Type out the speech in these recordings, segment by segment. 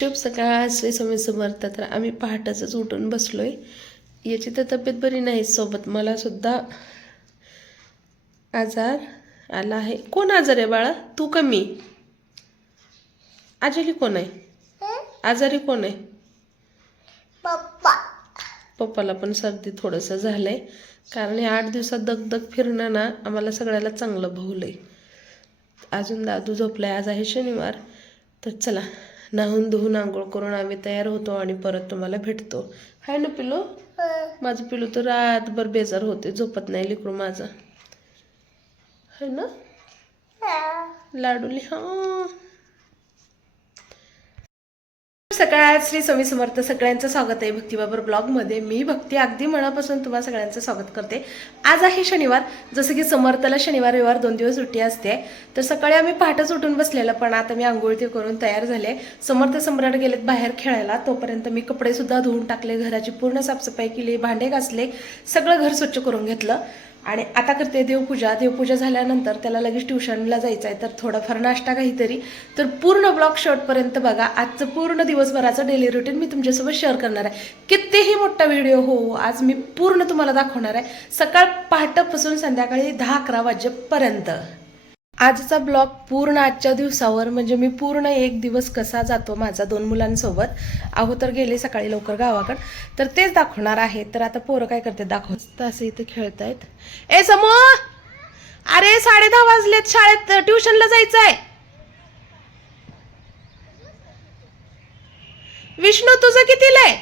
शुभ सकाळ. श्री स्वामी समर्थ. तर आम्ही पहाटेच उठून बसलोय. याची तर तब्येत बरी नाही, सोबत मला सुद्धा आजार आला आहे. कोण आजार आहे बाळा? तू का मी? आजारी कोण आहे? आजारी कोण आहे? पप्पा. पप्पाला पण सर्दी थोडंसं झालंय, कारण हे 8 दिवसात दगदग फिरणं ना आम्हाला सगळ्याला चांगलं भवलंय. अजून दादू झोपलाय. आज आहे शनिवार. तर चला, नाहून धुवून आंघोळ करून आम्ही तयार होतो आणि परत तुम्हाला भेटतो. हाय ना पिलू? माझं पिलू तर रातभर बेजार होते, झोपत नाही लेकरू माझं. है ना लाडूली? हा. सकाळ. श्री स्वामी समर्थ. सगळ्यांचं स्वागत आहे भक्तिबाबर ब्लॉगमध्ये. मी भक्ती अगदी मनापासून तुम्हाला सगळ्यांचं स्वागत करते. आज आहे शनिवार. जसं की समर्थला शनिवार रविवार 2 दिवस सुट्टी असते. तर सकाळी आम्ही पहाटेच उठून बसलेलं, पण आता मी आंघोळ ते करून तयार झाले. समर्थ सम्राट गेलेत बाहेर खेळायला. तोपर्यंत मी कपडे सुद्धा धुवून टाकले, घराची पूर्ण साफसफाई केली, भांडे घासले, सगळं घर स्वच्छ करून घेतलं. आणि आता करते देवपूजा. देवपूजा झाल्यानंतर त्याला लगेच ट्युशनला जायचं आहे, तर थोडाफार नाश्ता काहीतरी. तर पूर्ण ब्लॉग शेवटपर्यंत बघा. आजचं पूर्ण दिवसभराचं डेली रुटीन मी तुमच्यासोबत शेअर करणार आहे. कितीही मोठा व्हिडिओ हो, आज मी पूर्ण तुम्हाला दाखवणार आहे, सकाळ पहाटेपासून संध्याकाळी 10-11 वाजेपर्यंत. आजचा ब्लॉग पूर्ण आजच्या दिवसावर, म्हणजे मी पूर्ण एक दिवस कसा जातो माझा 2 मुलांसोबत. अगोदर गेले सकाळी लवकर गावाकडे, तर तेच दाखवणार आहे. तर आता पोरं काय करते दाखवत. असं इथे खेळतायत. ए समो, अरे 10:30 वाजलेत, शाळेत ट्युशनला जायचंय. विष्णू तुझं कितीला आहे?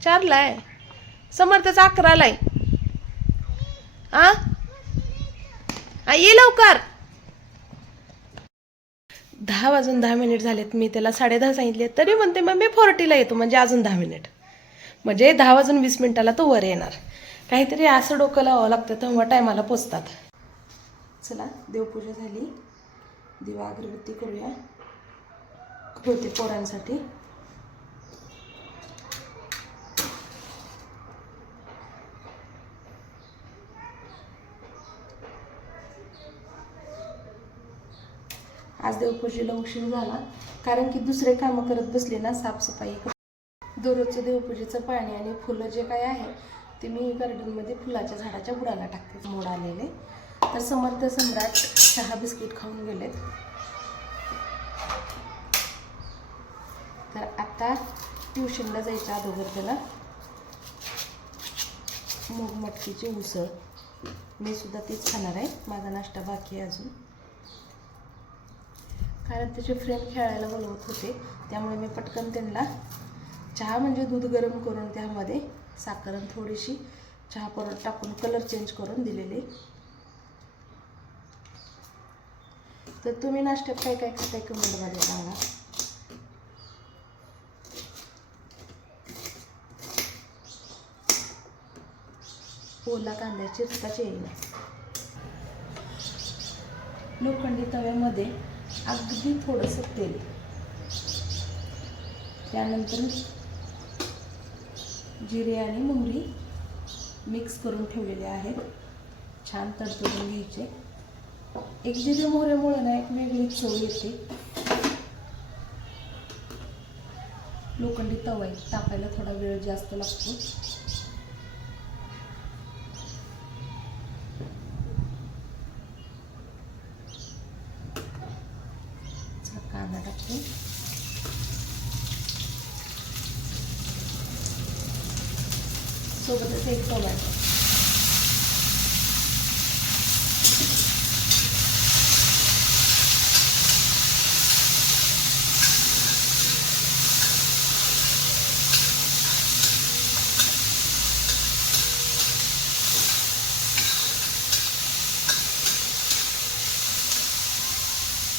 4ला आहे. समर्थच 11ला आहे. ये लवकर. 10 वाजून 10 मिनिट झालेत. मी त्याला 10:30 सांगितले, तरी म्हणते मग मी 40ला येतो, म्हणजे अजून 10 मिनिट, म्हणजे 10 वाजून 20 मिनिटाला तो वर येणार. काहीतरी असं डोकं लावावं लागतं, तेव्हा टायमाला पोचतात. चला, देवपूजा झाली, दिवा अगरबत्ती करूया. होते पोरांसाठी. आज देवपूजेला उशीर झाला, कारण की दुसरे कामं करत बसले ना, साफसफाई. दररोजचं देवपूजेचं पाणी आणि फुलं जे काय आहे ते मी गार्डनमध्ये फुलाच्या झाडाच्या बुडाला टाकते, मोड आलेले. तर समर्थ सम्राट चहा बिस्किट खाऊन गेलेत. तर आता ट्युशनला जायच्या अगोदर त्याला मूग मटकीची उसळ, मी सुद्धा तेच खाणार आहे. माझा नाश्ता बाकी आहे अजून, कारण त्याचे फ्रेंड खेळायला बोलवत होते, त्यामुळे मी पटकन त्यांना चहा, म्हणजे दूध गरम करून त्यामध्ये साखर आणि थोडीशी चहा पावडर टाकून कलर चेंज करून दिलेले. तर तुम्ही नाश्त्यात काय काय खाताय कमेंटमध्ये सांगा. ओला कांदा चिरताच येईल. लोखंडी तव्यामध्ये अगदी थोडंसं तेल, त्यानंतर जिरे आणि मोहरी मिक्स करून ठेवलेले आहेत. छान तडतडून घ्यायचे. एक जिरे मोहरीमुळे ना एक वेगळी चव येते. लोखंडी तवा आहे, टाकायला थोडा वेळ जास्त लागतो. कांदा टाकते, सोबतच एक टोमॅटो.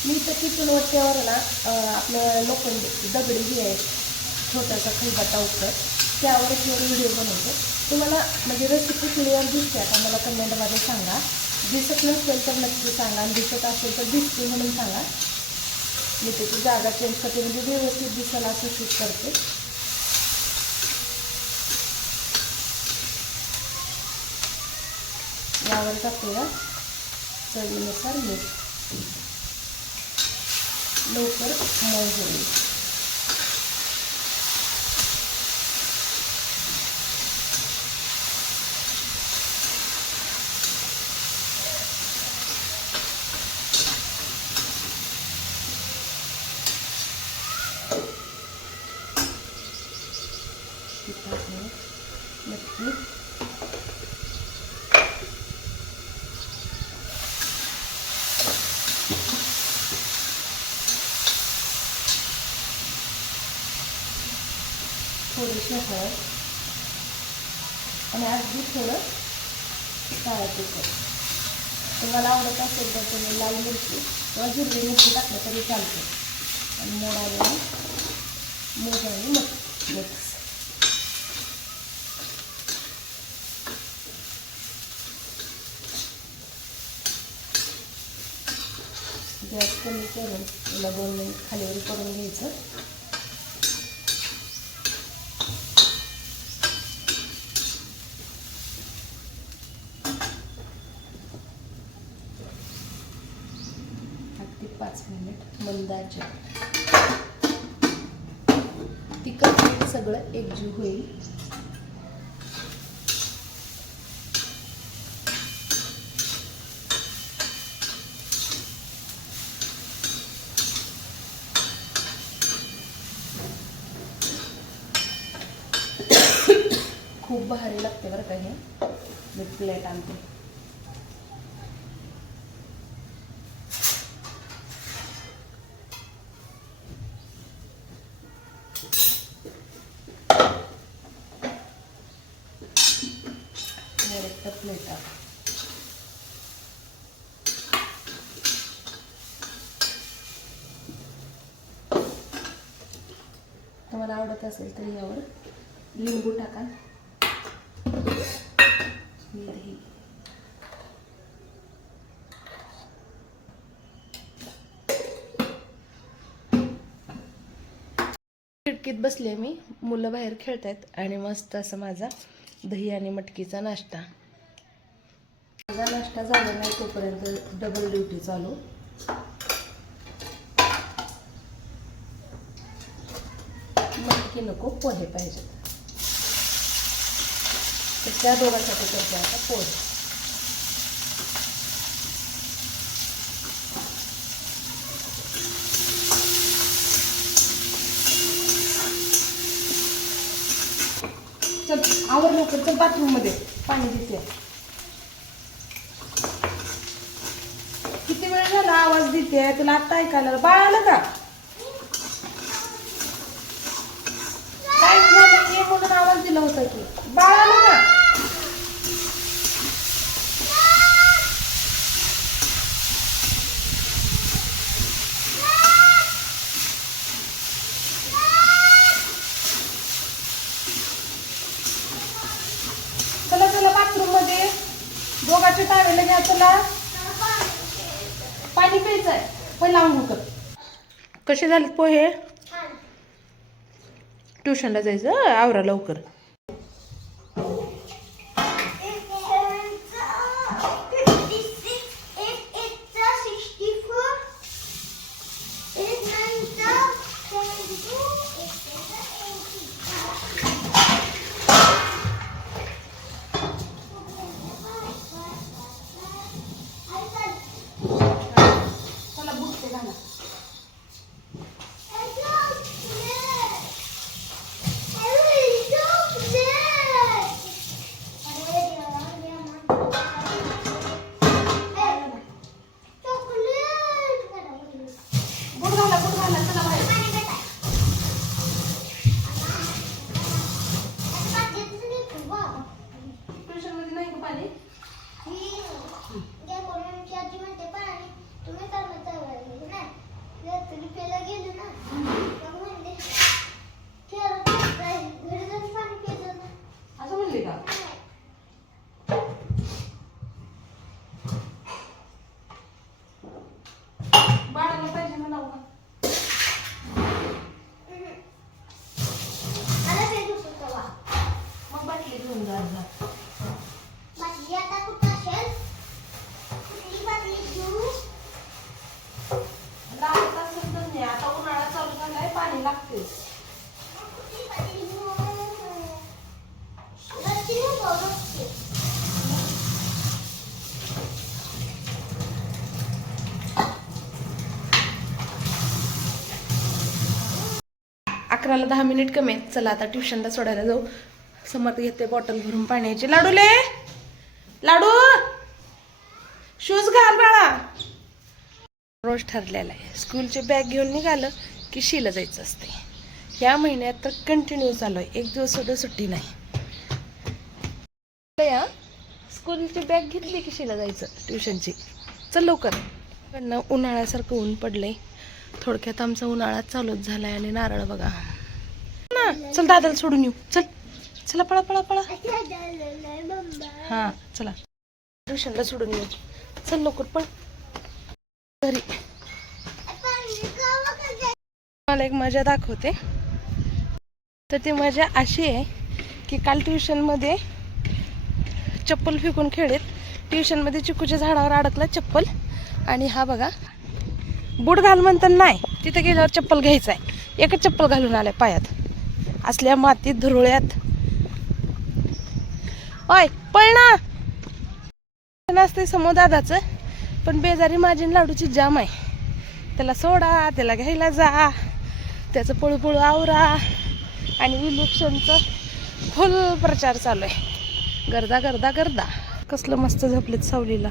मी तर किचन वट्ट्यावर ना आपलं लोखंडी दगडी जी आहे, छोटासा खलबत्ता उकळत, त्यावर एक व्हिडिओ बनवतो. तुम्हाला म्हणजे रेसिपी क्लिअर दिसते का मला कमेंटमध्ये सांगा. दिसत नसेल तर नक्की सांगा, आणि दिसत असेल तर दिसते म्हणून सांगा. मी त्याची जागा चेंज करते, म्हणजे व्यवस्थित दिसेल असं शूट करते. यावर टाकूया चवीनुसार मीठ. लवकर मऊ होईल. मटकी थोडीशी हळद आणि अगदी थोडं काळं तिखट. तुम्हाला आवडत असेल तर तुम्ही लाल मिरची किंवा हिरवी मिरची टाकलं तरी चालते. आणि मूग आणि मिक्स. गॅस कमी करून त्याला 2 मिनिट खालीवर करून घ्यायचं. अगदी 5 मिनिट मंद आचेवर. तिखट सगळं एकजीव होईल. खूप भारी लागते बरं का हे. मी प्लेट आणते. प्लेट आहे. तुम्हाला आवडत असेल तर यावर लिंबू टाका. दही खिडकीत बसले मी. मुलं बाहेर खेळतायत आणि मस्त असं माझा दही आणि मटकीचा नाश्ता. माझा नाश्ता झाला नाही तोपर्यंत डबल ड्युटी चालू. मटकी नको, पोहे पाहिजेत. तर त्या दोघांसाठी करते आता पोहे. चल आवर लवकर, चल बाथरूम मध्ये पाणी देते. किती वेळ झाला आवाज देते तुला आता ऐकायला. बाळाला का काय झालं ये म्हणून आवाज दिला होता की बाळाला का. चला चला बाथरूम मध्ये दोघांचे टावेल घ्या. चला पाणी प्यायचं आहे. पहिला आंघोळ कर. कसे झालेत पोहे. ट्युशनला जायचं आवरा लवकर. भारी लागते. अकराला 10 मिनिट कमी आहेत. चला आता ट्युशनला सोडायला जाऊ. समर्थ घेते बॉटल भरून पाण्याची. लाडूले लाडू शूज घाल बाळा. रोज ठरलेला आहे स्कूलची बॅग घेऊन निघालं की शीला जायचं असते. या महिन्यात तर कंटिन्यू चालू आहे, एक दिवस सुद्धा सुट्टी नाही. या स्कूलची बॅग घेतली की शीला जायचं ट्युशनची. चल लवकर. पण उन्हाळ्यासारखं ऊन पडलंय. थोडक्यात आमचा उन्हाळा चालूच झालाय. आणि नारळ बघा ना. चल दादाला सोडून येऊ. चल चला पळा पळा पळा. हा चला ट्युशनला सोडून येऊ. चल लवकर पळ घरी. मला एक मजा दाखवते. तर ती मजा अशी आहे की काल ट्युशनमध्ये चप्पल फेकून खेळत ट्युशनमध्ये चिकूच्या झाडावर अडकला चप्पल. आणि हा बघा बूट घाल म्हणतात नाही, तिथे गेल्यावर चप्पल घ्यायचं आहे. एकच चप्पल घालून आलाय पायात असल्या मातीत धुरळ्यात. ओय पळ ना. नसते समोर दादाचं, पण बेजारी माझी लाडूची जाम आहे. त्याला सोडा, त्याला घ्यायला जा, त्याचं पळूपळू आवरा. आणि इलेक्शनचं फुल प्रचार चालू आहे. गर्दा गर्दा गर्दा. कसलं मस्त झोपलेत सावलीला.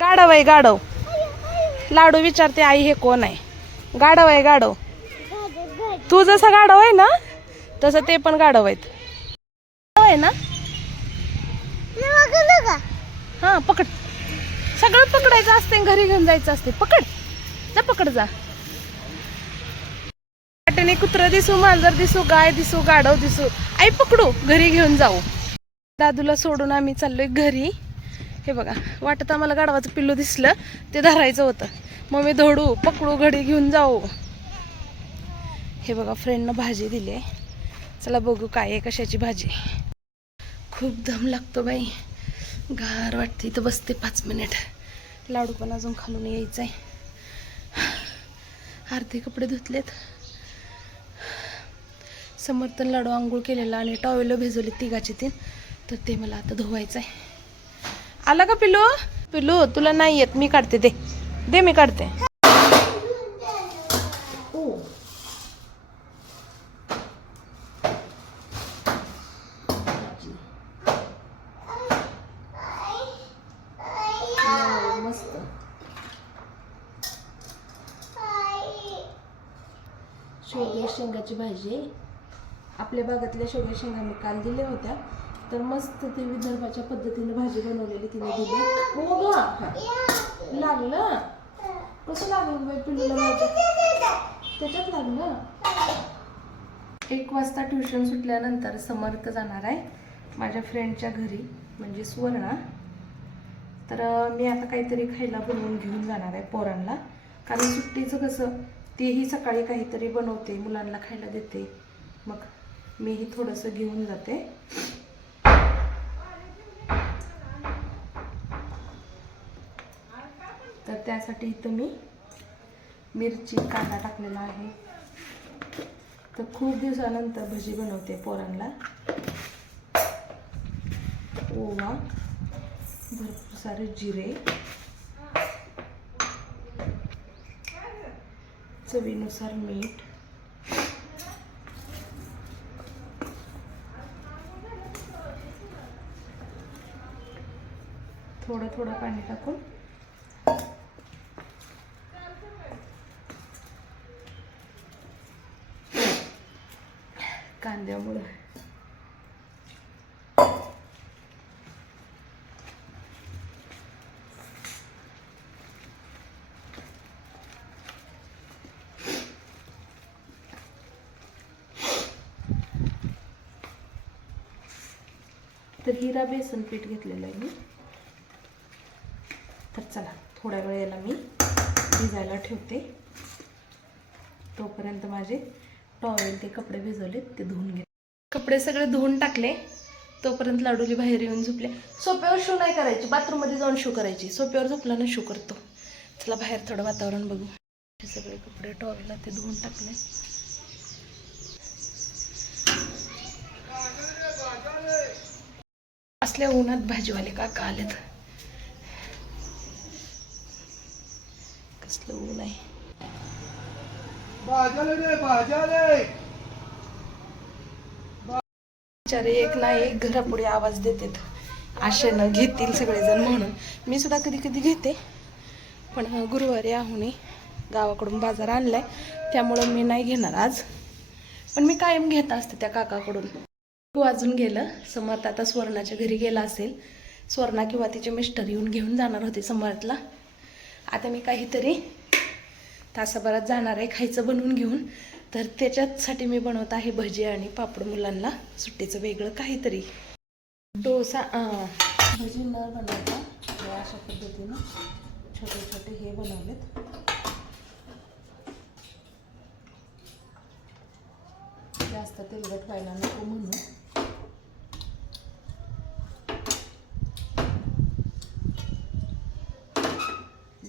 गाढव आहे गाढव. लाडू विचारते आई हे कोण आहे. गाढव आहे गाढव. तू जसा गाढव आहे ना तसं ते पण गाढव आहेत. आहे ना. हा पकड. सगळं पकडायचं असते, घरी घेऊन जायचं असते. पकड जा पकड जा. वाटेने कुत्रं दिसू, मांजर दिसू, गाय दिसू, गाढव दिसू, आई पकडू घरी घेऊन जाऊ. दादूला सोडून आम्ही चाललोय घरी. हे बघा वाटत आम्हाला गाढवाचं पिल्लू दिसलं, ते धरायचं होतं. मग मी धोडू पकडू घडी घेऊन जाऊ. हे बघा फ्रेंडनं भाजी दिली आहे. चला बघू काय आहे, कशाची भाजी. खूप दम लागतो बाई. गार वाटते. इथं बसते 5 मिनिट. लाडू पण अजून खालून यायचं आहे. अर्धे कपडे धुतलेत. समर्थन लाडू आंघोळ केलेला आणि टॉवेल भिजवले तिघाची 3. तर ते मला आता धुवायचं आहे. आला का पिल्लू. पिल्लू तुला नाही येत, मी काढते. दे दे मी काढते. मस्त शेवग्या शेंगाची भाजी. आपल्या भागातल्या शेवग्या शेंगा मी काल दिल्या होत्या. तर मस्त ते विदर्भाच्या पद्धतीने भाजी बनवलेली तिने दिली. हो ग लागलं. कसं लागलं बाई पिल्लूला माझ्या. त्याच्यात लागलं. 1 वाजता ट्युशन सुटल्यानंतर समर्थ जाणार आहे माझ्या फ्रेंडच्या घरी, म्हणजे सुवर्णा. तर मी आता काहीतरी खायला बनवून घेऊन जाणार आहे पोरांना. कारण सुट्टीचं कसं तेही सकाळी काहीतरी बनवते, मुलांना खायला देते. मग मीही थोडंसं घेऊन जाते. तर त्यासाठी इथं मी मिरची कांदा टाकलेला आहे. तर खूप दिवसानंतर भजी बनवते पोरांना. ओवा, भरपूर सारे जिरे, चवीनुसार मीठ, थोडं थोडं पाणी टाकून कांद्यामुळे तर हिरा बेसन पीठ घेतलेलं आहे मी. तर चला थोड्या वेळेला मी भिजायला ठेवते. तोपर्यंत माझे टॉवेल ते कपडे भिजवले ते धुवून घे. कपडे सगळे धुवून टाकले. तोपर्यंत लाडूली बाहेर येऊन झोपले. सोप्यावर शू नाही करायची, बाथरूममध्ये जाऊन शू करायची. सोप्यावर झोपला ना शू करतो. चला बाहेर थोडं वातावरण बघू. हे सगळे कपडे टॉवेलला ते धुवून टाकले. कसल्या उन्हात भाजीवाले काका आलेत. कसलं ऊन आहे. बिचारे एक ना एक घरापुढे आवाज देतात. आशेनं घेतील सगळेजण म्हणून मी सुद्धा कधी कधी घेते. पण गुरुवारी आहुनी गावाकडून बाजार आणलाय त्यामुळं मी नाही घेणार आज. पण मी कायम घेत असते त्या काकाकडून. वाजून गेलं. समर्थ आता स्वर्णाच्या घरी गेला असेल. स्वर्णा किंवा तिचे मिस्टर येऊन घेऊन जाणार होते समर्थला. आता मी काहीतरी तासाभरात जाणार आहे खायचं बनवून घेऊन. तर त्याच्यासाठी मी बनवत आहे भजी आणि पापड. मुलांना सुट्टीचं वेगळं काहीतरी. डोसा भजी न बनवता अशा पद्धतीनं छोटे छोटे हे बनवलेत. जास्त तेलकट व्हायला नको म्हणून.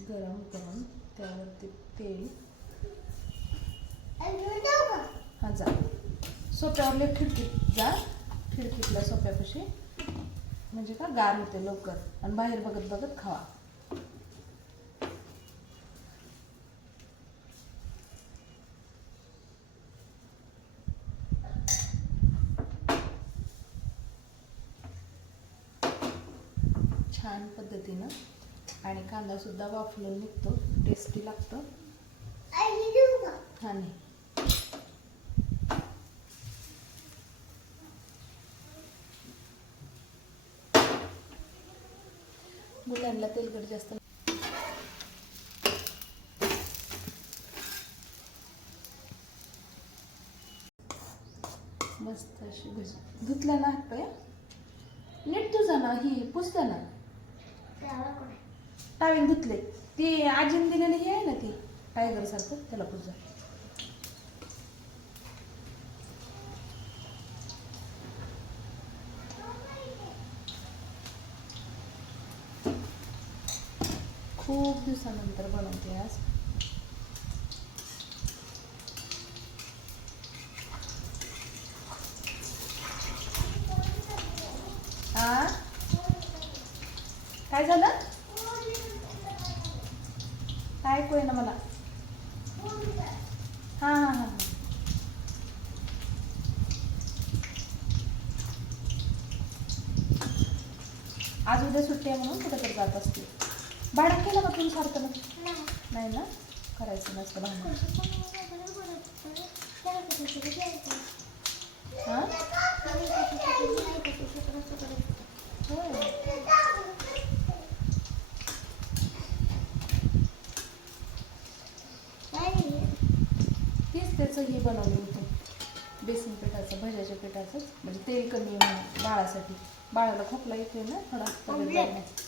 गरम करून त्यावरती तेल. हा जा सोप्यावरले खिडकीत जा. खिडकीतल्या सोप्यापाशी म्हणजे का गार होते लवकर आणि बाहेर बघत बघत खावा. छान पद्धतीनं. आणि कांदा सुद्धा वाफलून निघतो. टेस्टी लागतं. हा नाही मुलांना तेलकट जास्त. मस्त अशी भजी. धुतल्या ना हात पाय नीट. तुझा ना ही पुसल्या ना टावेल धुतले. ती आजीने दिलेली ही आहे ना ती टायगर सारखं त्याला पुजा. खूप दिवसानंतर बनवते आज. हा काय झालं काय ऐकू ना मला. हा हा हा आज उद्या सुट्टी आहे म्हणून कुठे तर जात असते. भाडं केलं का तुम्ही सारखं? नाही ना करायचं नसतं भाडं. हां तेच त्याचं हे बनवलं होतं बेसन पिठाचं भज्याच्या पिठाचंच. म्हणजे तेल कमी आहे बाळासाठी. बाळाला खोकला येतोय ना थोडा तब्येत जाण्याचा.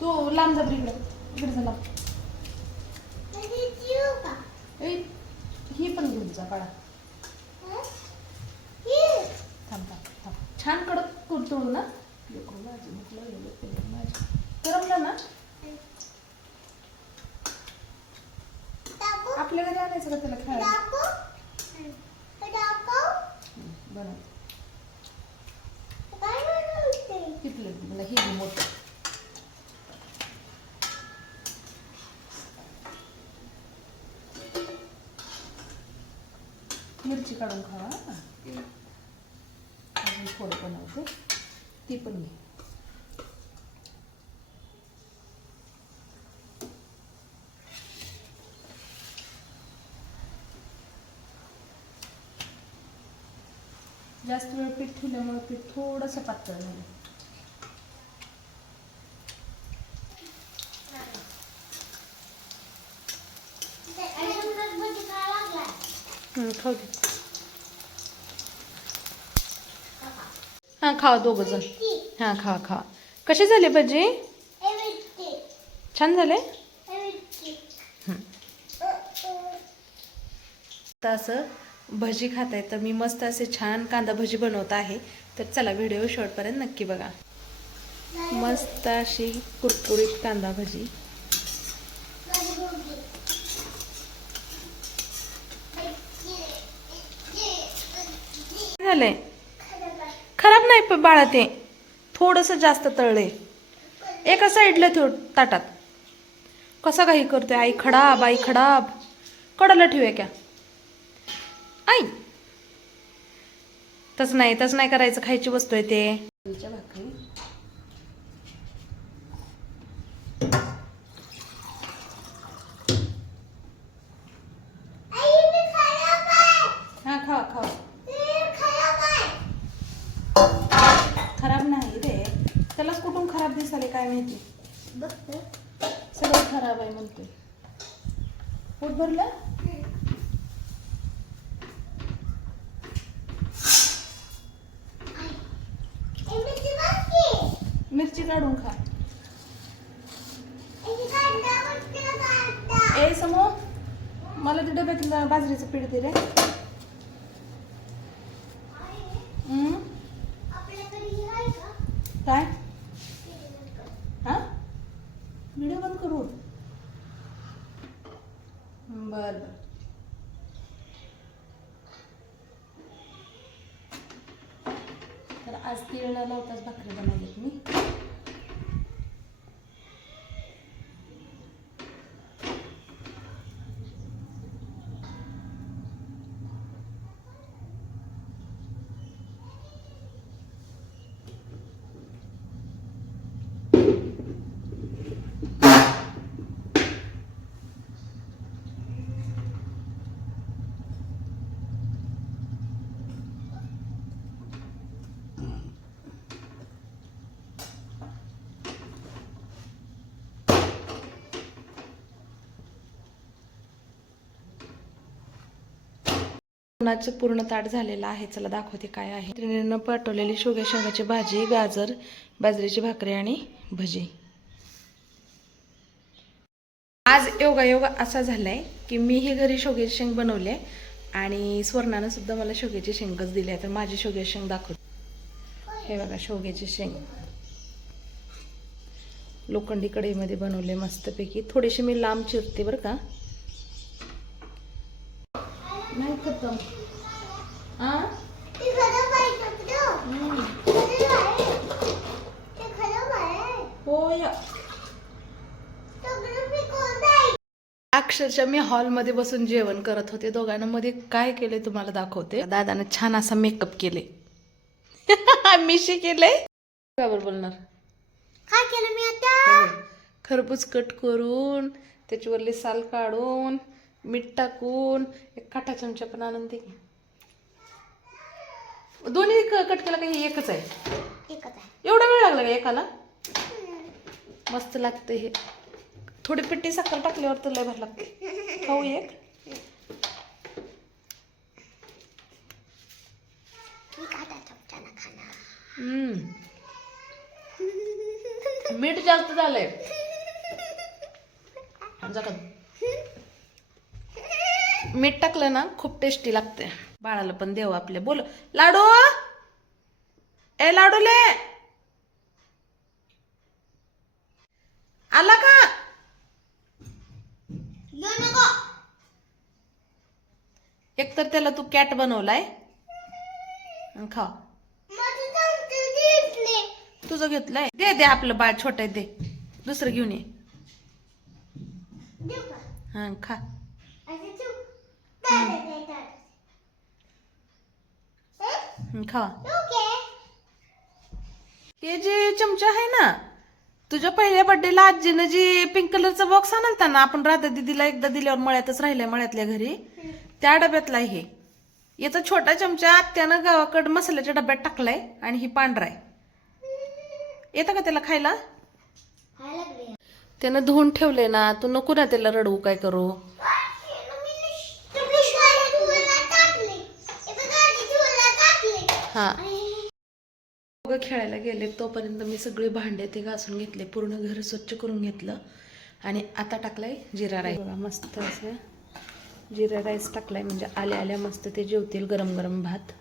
तो लांब जा इकडे. इकडे जा लांब. ही पण घेऊन जा बाळा. थांब थांब थांब. छान कडक कुरतळू ना. माझी मुकलं माझी करमलं ना. आपल्या घरी आणायचं का त्याला खेळायला. बनव तिथलं मला हे मोठं. मिरची काढून खावा. अजून थोडं बनवते ती पण घे. जास्त वेळ पीठ ठेवल्यामुळे पीठ थोडंसं पातळ झालं. खाऊ दे. हां खावा दोघं जण. हां खावा खावा. कसे झाले भजी? छान झाले. असं भजी खाताय तर मी मस्त असे छान कांदा भजी बनवत आहे. तर चला व्हिडिओ शेवटपर्यंत नक्की बघा. मस्त अशी कुरकुरीत कांदा भजी. झालंय? खराब नाही पण बाळा, ते थोडंसं जास्त तळले. एका साईडला ठेव ताटात. कसा काही करतोय? आई खडाब, आई खडाब. कडाला ठेवूया क्या आई? तसं नाही करायचं. खायची वस्तू आहे ते. भाकरी हा खावा खावा. खराब नाही रे, त्यालाच कुठून खराब दिसाले काय माहिती. सगळं खराब आहे म्हणते. पोट भरलं? मिरची काढून खा. ए समो, मला ते डब्यातलं बाजरीचं पीठ दे रे. काय? हा, व्हिडिओ बंद करू. बर. तर आज तीळ न लावताच भाकरी बनवलीत मी. जेवणाचं पूर्ण ताट झालेलं आहे. चला दाखवते काय आहे. ट्रेननं पाठवलेली शेंगाची भाजी, गाजर, बाजरीची भाकरी आणि भजी. आज योगा असा झालाय की मी ही घरी शेवग्याची शेंग बनवले आणि स्वर्णानं सुद्धा मला शेवग्याची शेंगच दिली आहे. तर माझी शेवग्याची शेंग दाखवते. हे बघा, शेवग्याची शेंग लोखंडी कढईमध्ये बनवले मस्तपैकी. थोडीशी मी लांब चिरते बरं का. नाही खतम. होय, अक्षरशः मी हॉलमध्ये बसून जेवण करत होते. दोघांना मध्ये काय केले तुम्हाला दाखवते. दादाने छान असा मेकअप केले. मिशी केले. बरोबर बोलणार. काय केलं मी आता? खरबूज कट करून त्याच्यावरली साल काढून मीठ टाकून एक काटा चमचा पण आनंदी. दोन्ही कट केला काही एकच आहे? एकच आहे. एवढा वेळ लागला का एकाला? मस्त लागते हे. थोडी पिट्टी साखर टाकल्यावर तर लय भारी लागते. खाऊ एक. मीठ जास्त झालंय. मीठ टाकलं ना खूप टेस्टी लागते. बाळाला पण देऊ आपल्या. बोल लाडू, ए लाडूले आला का? एक तर त्याला तू कॅट बनवलाय. खा. तुझं घेतलंय? दे दे, आपलं बाळ छोट आहे, दे. दुसरं घेऊन ये. हा खा. खा. हे जे चमचा आहे ना, तुझ्या पहिल्या बर्थडेला आजीनं जी पिंक कलरचा बॉक्स आणलता ना, आपण राधा दीदीला एकदा दिल्यावर मळ्यातच राहिलाय, मळ्यातल्या घरी, त्या डब्यातला आहे हे. याचा छोटा चमचा आत्यानं गावाकडं मसाल्याच्या डब्यात टाकलाय आणि ही पांढरा आहे. येतं का त्याला खायला? त्यानं धुवून ठेवले ना, तू नको ना त्याला रडवू काय करू. हा, खेळायला गेले तोपर्यंत मी सगळे भांडे ते घासून घेतले, पूर्ण घर स्वच्छ करून घेतलं आणि आता टाकलाय जिरा राईस. बघा मस्त असं जिरा राईस टाकलाय, म्हणजे आल्या आल्या मस्त ते जेवतील गरम गरम भात.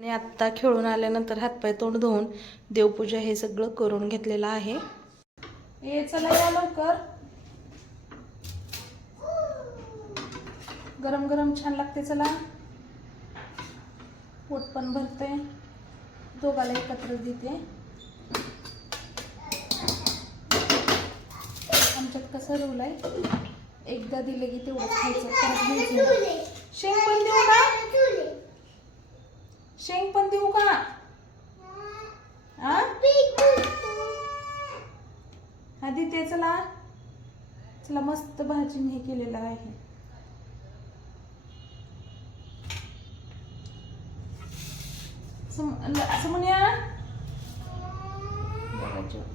आणि आत्ता खेळून आल्यानंतर हातपाय तोंड धुवून देवपूजा हे सगळं करून घेतलेलं आहे. ए चला या लवकर, गरम गरम छान लागते. चला पोट पण भरते, दोघाला एकत्र देते. आमच्यात कसं रूल आहे, एकदा दिले की तेवढंच खायचं, परत घ्यायचं नाही. शेंग पण देऊ का? शेंग पण देऊ का? हा देते. चला चला, मस्त भाजीने हे केलेलं आहे. समन्या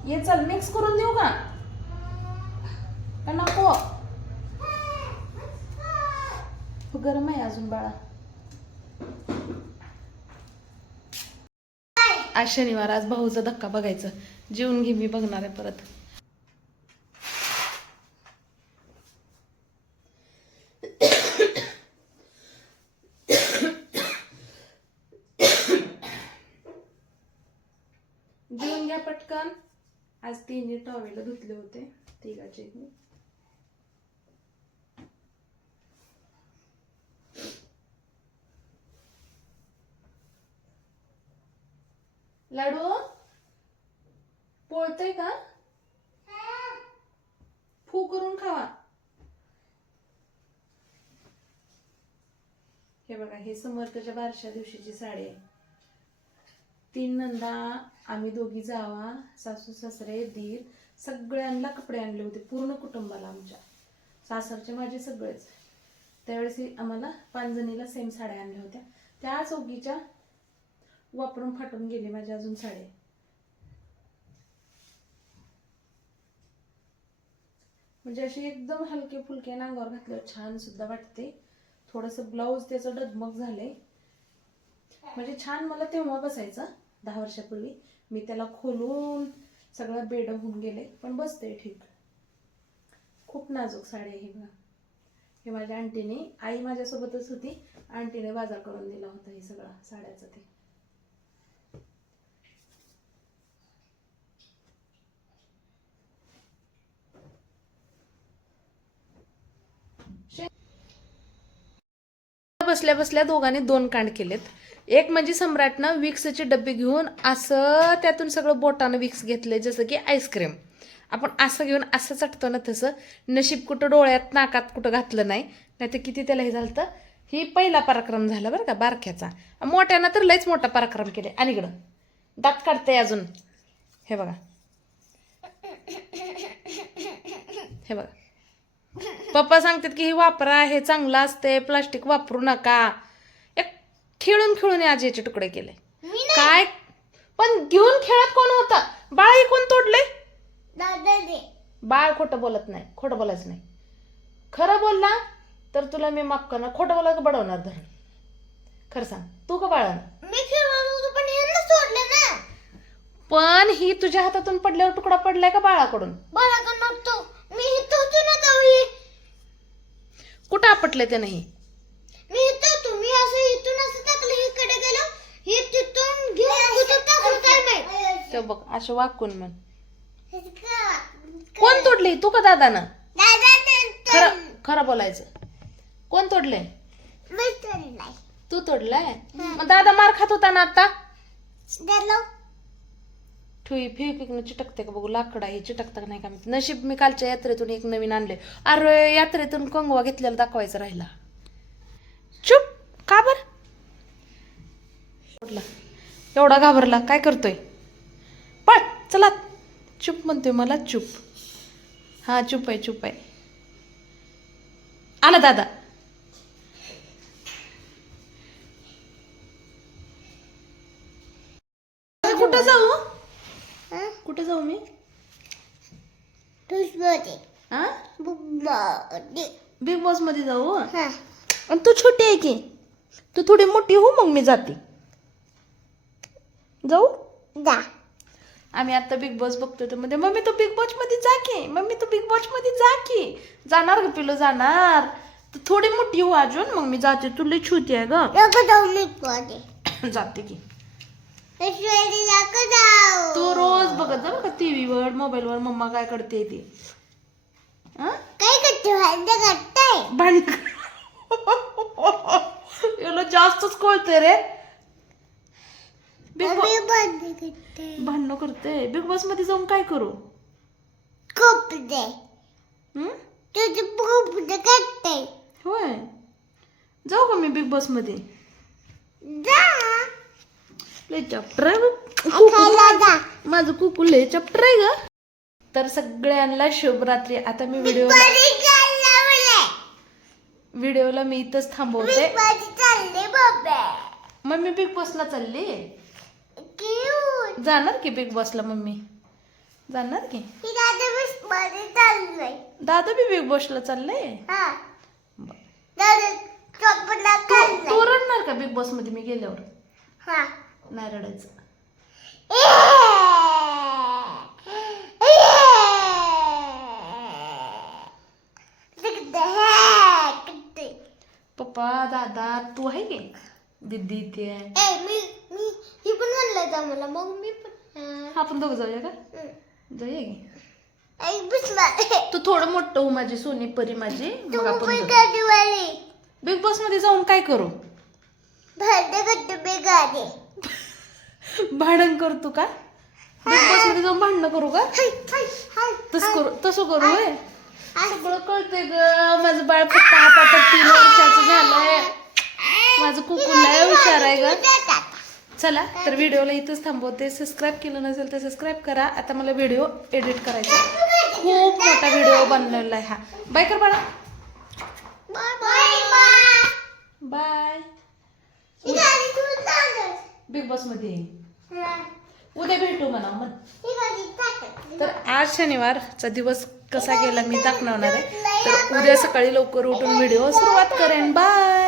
ये, चल मिक्स करून देऊ का नको? गरम आहे अजून बाळा. आज शनिवार, आज भाऊचा धक्का बघायचं. जेवून घे, मी बघणार आहे परत. जेवून घ्या पटकन. आज 3 टॉवेल धुतले होते, तिघाचे. लाडू पोळतय का? फू करून खावा. हे बघा, हे समर्थच्या बारशा दिवशीची साडी आहे. 3 नंदा, आम्ही दोघी जावा, सासू सासरे, दीर, सगळ्यांना कपडे आणले होते, पूर्ण कुटुंबाला आमच्या. सासरचे माझे सगळेच. त्यावेळेस आम्हाला 5 जणीला सेम साड्या आणल्या होत्या. त्या चौघीच्या वापरून फाटून गेली माझ्या अजून साड्या. म्हणजे अशी एकदम हलके फुलके अंगावर घातल्यावर छान सुद्धा वाटते. थोडस ब्लाऊज त्याचं डगमग झालंय. म्हणजे छान मला तेव्हा बसायचं 10 वर्षापूर्वी. मी त्याला खोलून सगळं बेड होऊन गेले, पण बसते ठीक. खूप नाजूक साडी आहे बघा. हे माझ्या आंटीने, आई माझ्यासोबतच होती, आंटीने बाजार करून दिला होता हे सगळं साड्याचं. ते बसल्या बसल्या दोघांनी 2 कांड केलेत. एक म्हणजे सम्राटनं विक्सचे डबे घेऊन असं त्यातून सगळं बोटानं विक्स घेतलंय, जसं की आईस्क्रीम आपण असं घेऊन असं चटतो ना तसं. नशीब कुठं डोळ्यात नाकात कुठं घातलं नाही, नाहीतर किती त्याला हे झालं. ही पहिला पराक्रम झाला बरं का बारक्याचा. मोठ्यानं तर लयच मोठा पराक्रम केले. आणि इकडं दात काढते अजून. हे बघा, हे बघा, पप्पा सांगतात की हे वापरा, हे चांगलं असते, प्लास्टिक वापरू नका. एक खेळून खेळून आज याचे तुकडे केले काय. पण घेऊन खेळत कोण होता? बाळ हे कोण तोडले? बाळ खोटं बोलत नाही, खोटं बोलायचं नाही. खरं बोलला तर तुला मी माफ करणार, खोटं बोला का बडवणार धरण. खरं सांग, तू का बाळा? पण ही तुझ्या हातातून पडल्यावर तुकडा पडलाय का बाळाकडून? कुठं आपटले ते नाही. बघ असे वाकून म्हण. कोण तोडले? तू का दादानं? खरं खरं बोलायचं. कोण तोडले? तू तोडलाय. मग दादा मार खात होता ना आता. ठुई फेविक्विकनं चिटकते का बघू. लाकडा हे चिटकतं का नाही का. नशीब मी कालच्या यात्रेतून एक नवीन आणले. अरे यात्रेतून कंगवा घेतलेला दाखवायचं राहिला. चुप का बर? एवढा घाबरला काय करतोय? पळ चला. चुप म्हणतोय मला. चुप. हा चुप आहे, चुप आहे. आला दादा. कुठं जाऊ? कुठं जाऊ मी? बिग बॉस मध्ये जाऊ. आणि तू छोटी आहे की, तू थोडी मोठी हो, मग मी जाते. जाऊ जा. आम्ही आता बिग बॉस बघतोय तर मध्ये मम्मी तू बिग बॉस मध्ये जा की, मम्मी तू बिग बॉस मध्ये जा की. जाणार ग पिलो, जाणार. तू थोडी मोठी हो अजून, मग मी जाते. तू लई छोटी आहे ग. जाते की. तू रोज बघत जा का टीव्हीवर मोबाईलवर मम्मा काय करते ते. भांडण याला जास्तच कळतंय रे. बिग मी बॉस बंद करते भांडणं करते. बिग बॉस मध्ये जाऊन काय करू? कपडे हं? तुझे कपडे करते होय, जाऊ का मी बिग बॉस मध्ये? जा लय चॅप्टर आहे खायला जा माझं कुकू लय चॅप्टर आहे ग. तर सगळ्यांना शुभरात्री. आता मी व्हिडिओला मी इथंच थांबवते. चालले बाबा मम्मी बिग बॉसला चालली. क्यूट जाणार की बिग बॉसला मम्मी? जाणार की? ही दादा बस मध्ये चाललंय दादा बी बिग बॉसला चाललंय. हा दादा चॉकलेट खाल्लंय तू रडणार का बिग बॉस मध्ये मी गेल्यावर? हा नाही रडायचं. पप्पा दादा तू आहे की दीदी ते मी पण म्हणलं जा मला मग मी पण आपण दोघं जाऊया का? जाऊया की. बसला तू थोडं मोठं हो माझी सोनी परी माझी, तू मग आपण पण जाऊ. गाडीवाली बिग बॉस मध्ये जाऊन काय करू? भरते करतो बेगाडे भांडण करतो का? बिग बॉस मध्ये जाऊन भांडणं करू का? तसं करू होय. सगळं कळतंय ग. माझं बाळ फक्त आता 3 वर्षाचं झालंय. माझं कुकू लय हुशार आहे ग. चला तर व्हिडिओला इथंच थांबवते. सबस्क्राईब केलं नसेल तर सबस्क्राईब करा. आता मला व्हिडिओ एडिट करायचा, खूप मोठा व्हिडिओ बनलेला आहे हा. बाय कर बाळा. बाय. बिग बॉस मध्ये उद्या भेटू म्हणा मग. तर आज शनिवारचा दिवस कसा गेला मी दाखवणार आहे. तर उद्या सकाळी लवकर उठून व्हिडिओ सुरुवात करेन. बाय.